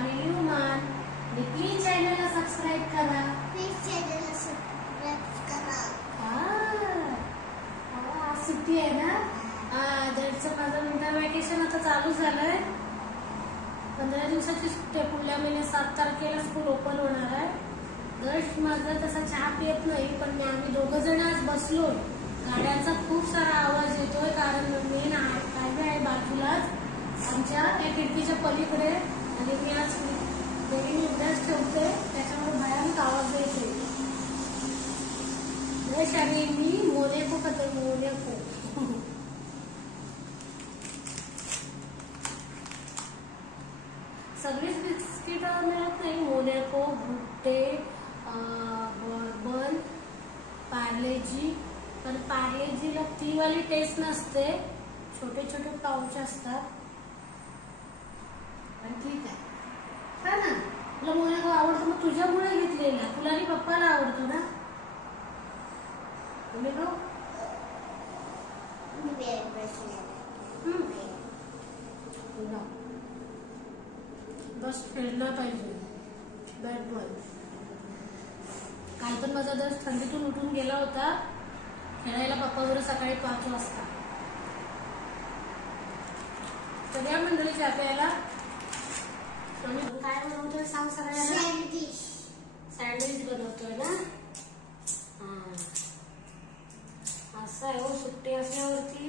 Family woman. Please चॅनलला subscribe करा. आज सुट्टी आहे ना. दरचं माझं विंटर वॅकेशन आता चालू झालंय. 15 दिवसाची सुट्टी आहे. पुढल्या महिन्यात 7 तारखेला स्कूल ओपन होणार आहे. दर्श माझा तसा चहा पित नाही, पण आम्ही दोघं जण आज बसलो. गाड्यांचा खूप सारा आवाज येतोय, कारण मेन हायवे आहे बाजूलाच आमच्या या खिडकीच्या पलीकडे. आणि मी आज नेहमी उद्याच ठेवते, त्याच्यामुळे भयानक आवाज येते. दर्श आणि मी मोनेको खाते. मोनेको सगळीच बिस्किट मिळत नाही. मोनेको, भुट्टे, बर्बन, पार्लेजी. पण पार्लेजीला ती वाली टेस्ट नसते. छोटे छोटे पाऊच असतात. पण ठीक आहे. हा ना, तुला मोनेको आवडतो, मग तुझ्यामुळे घेतलेला. तुला आणि पप्पाला आवडतो ना मोनेको. बस खेळला पाहिजे बॅट बॉल. काल पण माझा दर्श थंडीतून उठून गेला होता खेळायला पप्पाबरोबर सकाळी 5 वाजता. सगळ्या मंडळी चहा प्यायला. काय बनवतोय सांग सगळ्यांना. सँडविच बनवतोय ना. असं आहे हो, सुट्टी असल्यावरती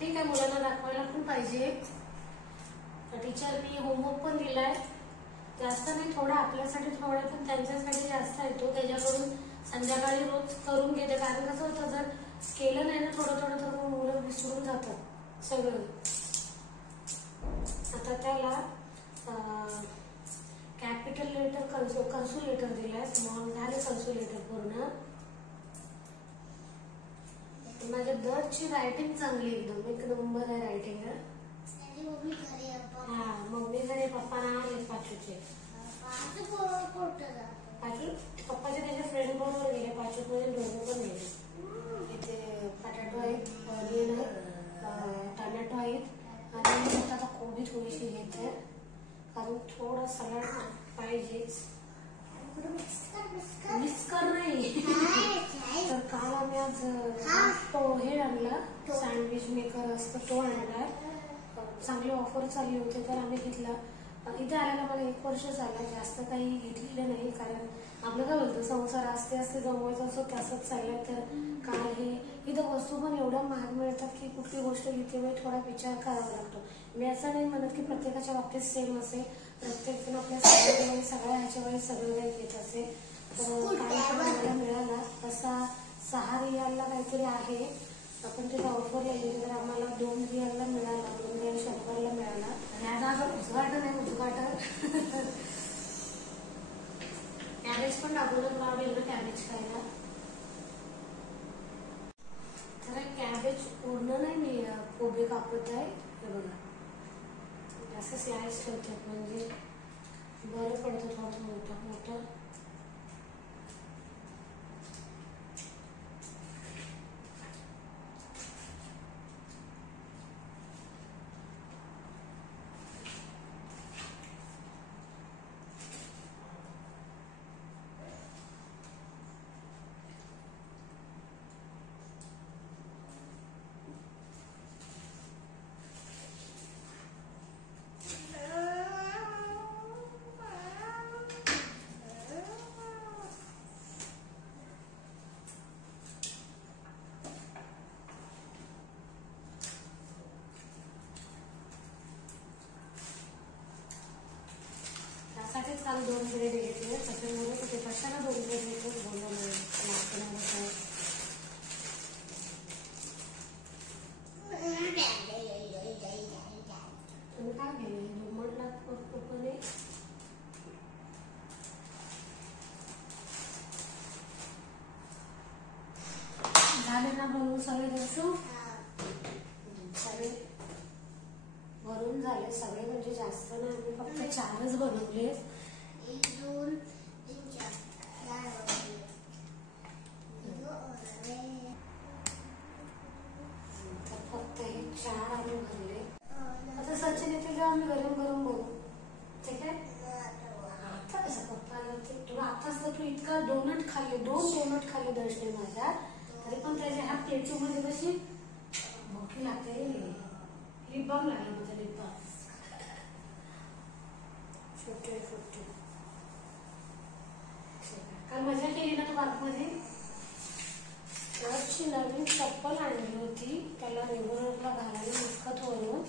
ठीक आहे, मुलांना दाखवायला पण पाहिजे. टीचरनी होमवर्क पण दिलाय. जास्त नाही, थोडा आपल्यासाठी थोडा, पण त्यांच्यासाठी जास्त येतो. त्याच्याकडून संध्याकाळी रोज करून घेते. कारण कसं होतं, जर केलं नाही ना थोडं थोडं तर मुलं विसरून जातात सगळं. आता त्याला कॅपिटल लेटर कर्सू लेटर दिलाय. स्मॉल झाले कर्सू लेटर पूर्ण. माझ्या दरची रायटिंग चांगली, एकदम 1 नंबर आहे रायटिंग. हा, मम्मी घरी पप्पा ना आले पाचूचे. पाचू पप्पाचे त्याच्या फ्रेंड बरोबर गेले. पाचूत मध्ये दोघं पण गेले. इथे बटाटो आहेत, ऑनियन आहेत, टमॅटो आहेत. आणि आता कोबी थोडीशी घेते, कारण थोडं सलाड पाहिजेच. मिक्स कर नाही. तर काल आम्ही आज हे आणला, सँडविच मेकर असतं तो आणलाय. चांगली ऑफर चालली होती तर आम्ही घेतला. इथे आल्याला मला 1 वर्ष झाला. जास्त काही घेतलेलं नाही, कारण आपलं काय बोलतो, संसार असते असते जमवायचं असो तसंच चाललंय. तर काल हे इथं वस्तू पण एवढ्या महाग मिळतात की कुठली गोष्ट घेते वेळी थोडा विचार करावा लागतो. मी असं नाही म्हणत की प्रत्येकाच्या बाबतीत सेम असेल. प्रत्येक जण आपल्या सगळ्या ह्याच्या वेळी सगळं काही घेत असेल. तर काय मला मिळाला तसा 6 रियालला काहीतरी आहे. आपण तिथे ऑफर लागली तर आम्हाला 2 रियालला मिळाला. 2 रियाल 100ला मिळाला. आणि आता उद्घाटन आहे, उद्घाटन. कॅबेज पण दाखवलं, आवडेल ना कॅबेज खायला. तर कॅबेज पूर्ण नाही, मी कोबी कापत आहे. हे बघा, असं स्लाइस ठेवतात म्हणजे बरं पडतं. थोडं मोठं मोठं. काल 2 ब्रेड घेतले. त्याच्यामुळे तिथे कशाला 2 ब्रेड घेतो बोलवलं. काय गेले म्हटलं पप्पाने. झाले ना बनवून सगळे दर्शू. सगळे भरून झाले सगळे, म्हणजे जास्त नाही, आम्ही फक्त 4च बनवले. 1 2 3 4 फक्त हे 4 आम्ही भरले. आता सचिन येते जेव्हा आम्ही गरम गरम बनवू. ठीक आहे. डोनट खाल्ले, 2 डोनट खाल्ले दर्शने माझ्या, तरी पण त्याच्या ह्या प्लेटची मध्ये कशी भूकी लागते. लिप बाम लागला माझा, लिप बाम छोटे छोटे. काल मजा केली ना तू पार्कमध्ये. त्याची नवीन चप्पल आणली होती त्याला रेग्युलरला घालायला मुस्कतवरून.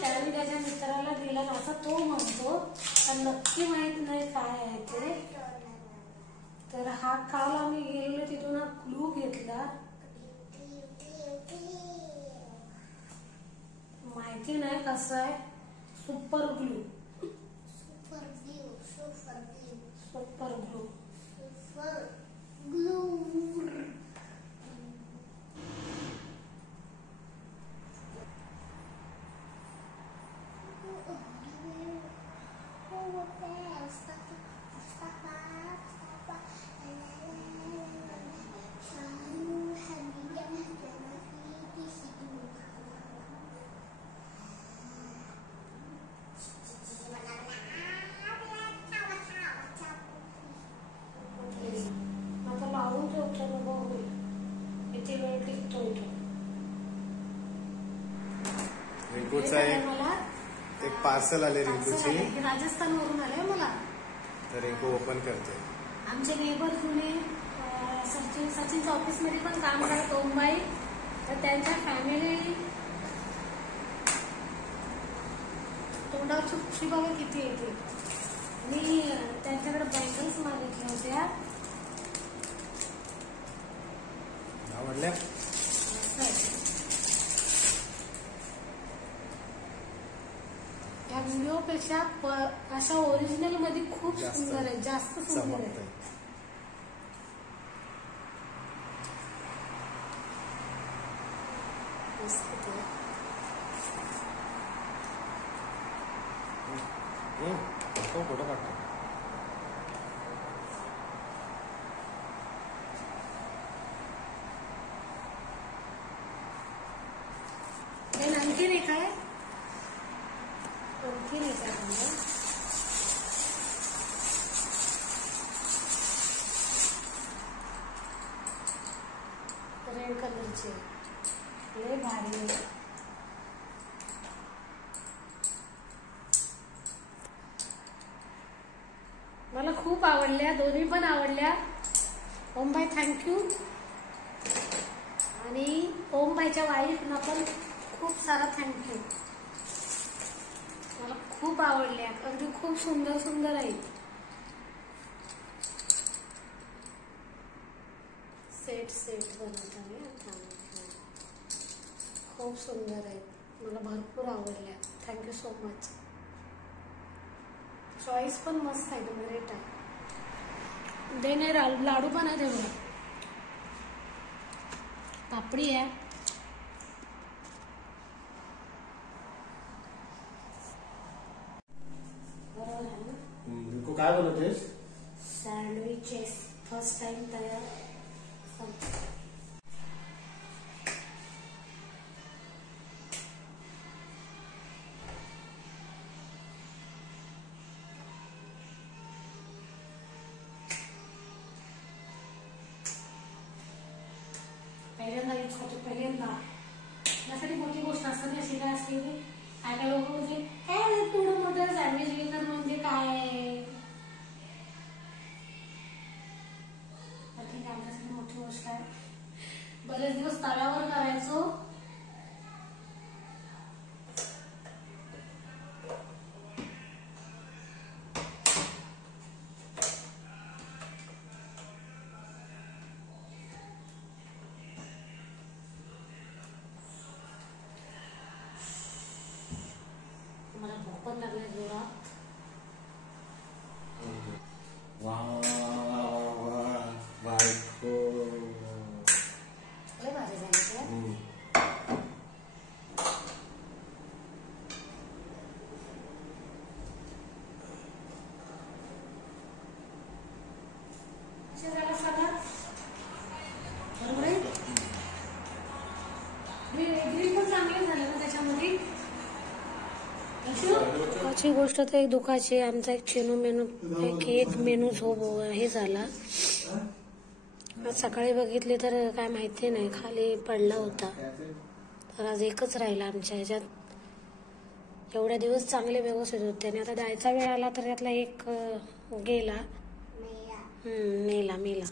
त्याने त्याच्या मित्राला दिला असं तो म्हणतो, पण नक्की माहित नाही काय आहे ते. तर हा काल आम्ही गेलेलो तिथून हा क्लू घेतला, माहिती नाही कसं आहे. Super glue, super glue, super glue, super glue. रिंकूचा एक पार्सल आले रिंकूची, राजस्थानवरून आले मला. तर रिंकू ओपन करते. आमचे नेबर जुने सचिनच्या ऑफिस मध्ये पण काम करत ओमबाई, तर त्यांच्या फॅमिली तोंडावर खुशी बघा किती येते. मी त्यांच्याकडे बँगल्स मागितल्या होत्या. आवडल्या? या व्हिडिओ पेक्षा अशा ओरिजिनल मध्ये खूप सुंदर आहे, जास्त सुंदर आहे. फोटो काढतो. आणखी नाही काय, आणखी नाही काय म्हणजे रेड कलरचे लय भारी आहे. मला खूप आवडल्या, दोन्ही पण आवडल्या. ओमबाई थँक्यू. आणि ओमबाईच्या वाईफना पण खूप सारा थँक्यू. मला खूप आवडल्या, अगदी खूप सुंदर सुंदर आहेत. सेट सेट बनवताना खूप सुंदर आहेत, मला भरपूर आवडल्या. Thank you so much. चॉईस पण मस्त आहे, ग्रेट आहे. दे नाही लाडू पण आहे तेवढं, पापडी आहे. बरोबर आहे ना. काय बनवतेस? सँडविचेस फर्स्ट टाइम तयार. पहिल्यांदा यूज करतो, पहिल्यांदा. यासाठी मोठी गोष्ट असते अशी काय असते की काय काय लोक म्हणजे हे थोडं मोठं सँडविच मेकर म्हणजे काय, ठीक आहे आमच्यासाठी मोठी गोष्ट आहे. बरेच दिवस तव्यावर करायचो. मला भूक पण लागली जोरात. लय भारी झाली. झाला सगळा बरोबर आहे. ग्रीन पण चांगले झाले ना त्याच्यामध्ये. दुःखाची गोष्ट तर एक दुःखाची, आमचा एक एक मेनू हे झाला. आज सकाळी बघितले तर काय माहिती नाही, खाली पडला होता. तर आज एकच राहिला आमच्या ह्याच्यात. एवढ्या दिवस चांगले व्यवस्थित होते आणि आता जायचा वेळ आला तर त्यातला एक गेला. मेला.